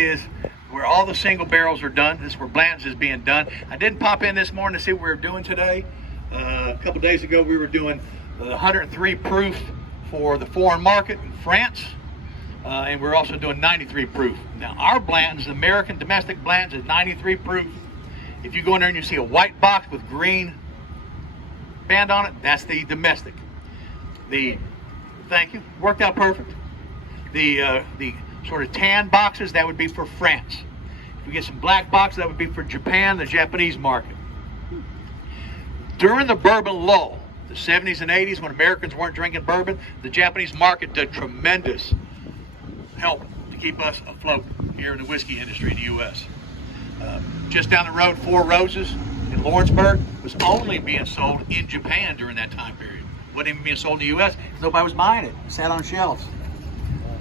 Is where all the single barrels are done. This is where Blantons is being done. I didn't pop in this morning to see what we were doing today. A couple days ago we were doing the 103 proof for the foreign market in France, and we're also doing 93 proof. Now our Blantons, the American domestic Blantons, is 93 proof. If you go in there and you see a white box with green band on it, that's the domestic. Thank you, worked out perfect. The sort of tan boxes, that would be for France. If we get some black boxes, that would be for Japan, the Japanese market. During the bourbon lull, the 70s and 80s, when Americans weren't drinking bourbon, the Japanese market did tremendous help to keep us afloat here in the whiskey industry in the U.S. Just down the road, Four Roses in Lawrenceburg was only being sold in Japan during that time period. Wasn't even being sold in the U.S. because nobody was buying it. It sat on shelves.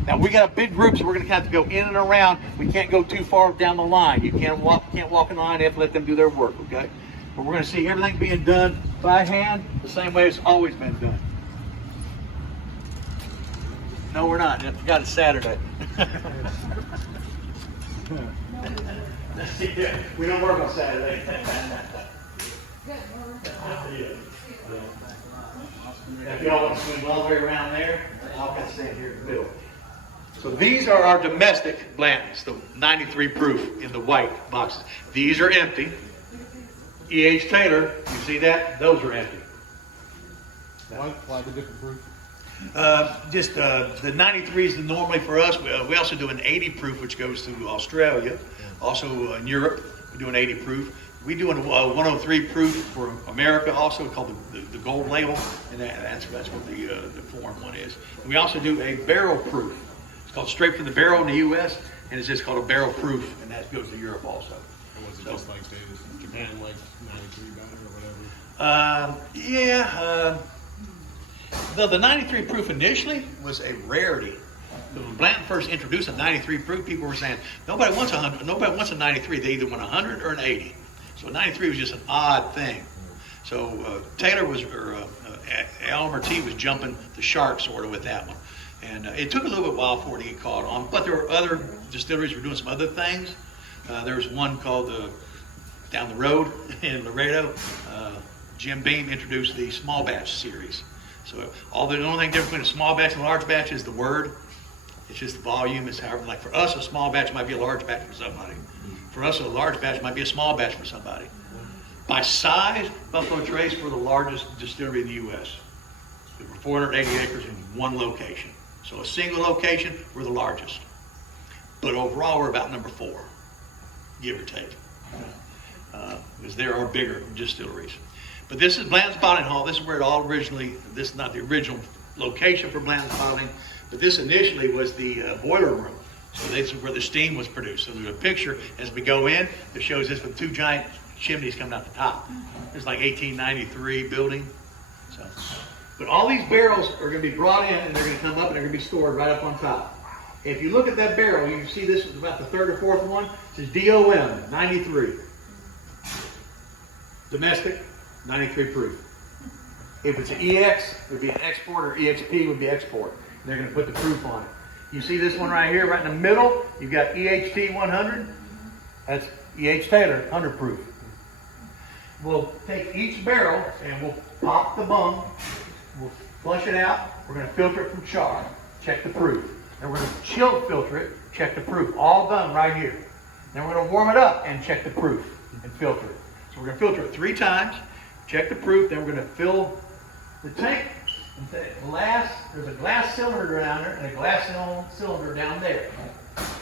Now we got a big group, so we're going to have to go in and around. We can't go too far down the line. You can't walk in the line. You have to let them do their work, okay? But we're going to see everything being done by hand, the same way it's always been done. No, we're not. I forgot it's Saturday. Yeah, we don't work on Saturday. If y'all want to swing all the way around there, I'll kind of stand here in the middle. So these are our domestic Blantons, the 93 proof in the white boxes. These are empty. E.H. Taylor, you see that? Those are empty. Why the different proof? The 93 is normally for us. We also do an 80 proof, which goes to Australia. Also in Europe, we do an 80 proof. We do a 103 proof for America, also called the gold label, and that's what the foreign one is. And we also do a barrel proof. It's called straight from the barrel in the U.S., and it's just called a barrel proof, and that goes to Europe also. Or was it just like, say, Japan, like 93 better or whatever? Yeah. Though the 93 proof initially was a rarity. When Blanton first introduced a 93 proof, people were saying, nobody wants 100, nobody wants a 93. They either want 100 or an 80. So 93 was just an odd thing. So Taylor was, or Elmer T was jumping the shark sort of with that one. And it took a little bit while for it to get caught on, but there were other distilleries were doing some other things. There was one called down the road in Laredo. Jim Beam introduced the small batch series. So the only thing different between a small batch and a large batch is the word. It's just the volume. It's however, like for us, a small batch might be a large batch for somebody. For us, a large batch might be a small batch for somebody. By size, Buffalo Trace were the largest distillery in the U.S. There were 480 acres in one location. So a single location, we're the largest. But overall, we're about number 4, give or take. Because there are bigger distilleries. But this is Blanton's Bottling Hall. This is where it all originally, this is not the original location for Blanton's Bottling, but this initially was the boiler room. So this is where the steam was produced. So there's a picture as we go in that shows this with 2 giant chimneys coming out the top. It's like 1893 building. So, but all these barrels are going to be brought in and they're going to come up and they're going to be stored right up on top. If you look at that barrel, you see this is about the 3rd or 4th one. It says DOM 93. Domestic, 93 proof. If it's an EX, it would be an export, or EXP would be export. They're going to put the proof on it. You see this one right here, right in the middle, you've got EHT 100. That's E.H. Taylor, 100 proof. We'll take each barrel and we'll pop the bung, we'll flush it out, we're going to filter it from char, check the proof. Then we're going to chill filter it, check the proof. All done right here. Then we're going to warm it up and check the proof and filter it. So we're going to filter it 3 times, check the proof, then we're going to fill the tank. There's a glass cylinder down there and a glass cylinder down there.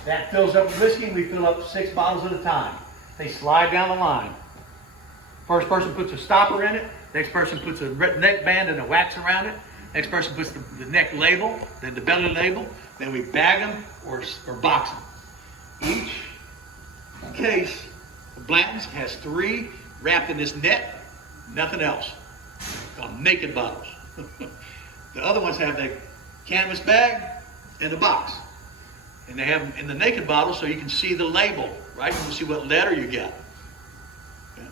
That fills up the whiskey, and we fill up 6 bottles at a time. They slide down the line. First person puts a stopper in it, next person puts a neck band and a wax around it, next person puts the neck label, then the belly label, then we bag them or box them. Each case of Blantons has 3 wrapped in this net, nothing else. Called naked bottles. The other ones have the canvas bag and the box. And they have them in the naked bottle so you can see the label, right? You can see what letter you got. Okay.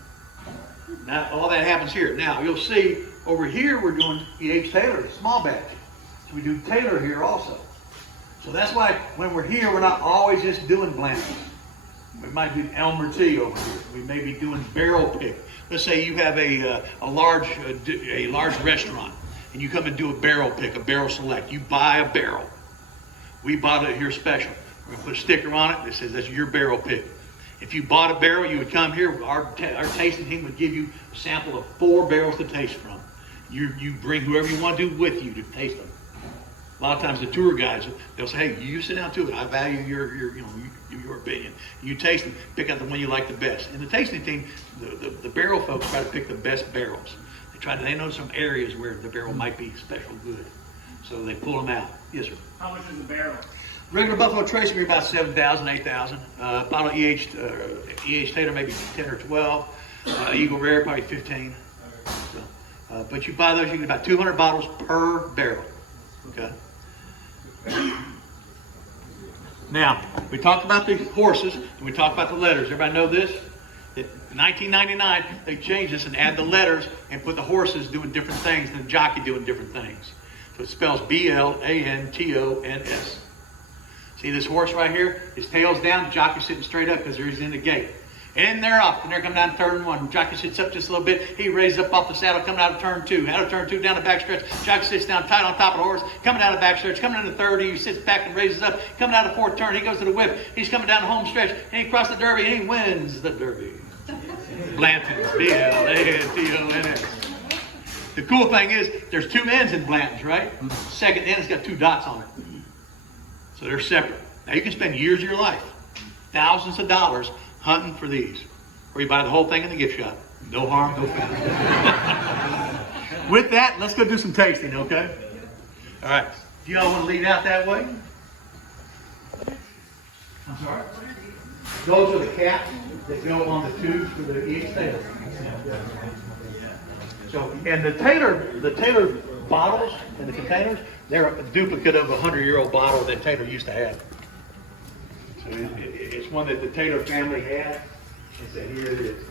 Now, all that happens here. Now, you'll see over here we're doing E.H. Taylor, small batch. So we do Taylor here also. So that's why when we're here, we're not always just doing Blantons. We might do Elmer Tea over here. We may be doing barrel pick. Let's say you have a large restaurant, and you come and do a barrel pick, a barrel select. You buy a barrel. We bought it here special. We're going to put a sticker on it that says that's your barrel pick. If you bought a barrel, you would come here. Our tasting team would give you a sample of 4 barrels to taste from. You bring whoever you want to do with you to taste them. A lot of times the tour guides, they'll say, hey, you sit down to it. I value your opinion. You taste them, pick out the one you like the best. And the tasting team, the barrel folks try to pick the best barrels. They know some areas where the barrel might be special good. So they pull them out. Yes, sir. How much is the barrel? Regular Buffalo Trace will be about 7,000, 8,000. Bottle EH Taylor maybe 10 or 12. Eagle Rare probably 15. So, but you buy those, you get about 200 bottles per barrel. Okay. Now, we talked about the horses and we talked about the letters. Everybody know this? In 1999, they changed this and add the letters and put the horses doing different things and the jockey doing different things. So it spells B-L-A-N-T-O-N-S. See this horse right here? His tail's down, the jockey's sitting straight up because he's in the gate. And they're off, and they're coming down third and 1. Jockey sits up just a little bit. He raises up off the saddle, coming out of turn 2. Out of turn 2, down the back stretch. Jockey sits down tight on top of the horse, coming out of the back stretch, coming into third. He sits back and raises up, coming out of 4th turn. He goes to the whip. He's coming down the home stretch, and he crosses the Derby, and he wins the Derby. Blantons, B-L-A-N-T-O-N-S. The cool thing is, there's 2 N's in Blantons, right? Second N has got 2 dots on it. So they're separate. Now you can spend years of your life, thousands of dollars, hunting for these. Or you buy the whole thing in the gift shop. No harm, no foul. With that, let's go do some tasting, okay? All right. Do y'all want to lead out that way? I'm sorry? Those are the caps that go on the tubes for the each Taylor. So, and the Taylor bottles and the containers, they're a duplicate of a 100-year-old bottle that Taylor used to have. So it's one that the Taylor family had. And so here it is.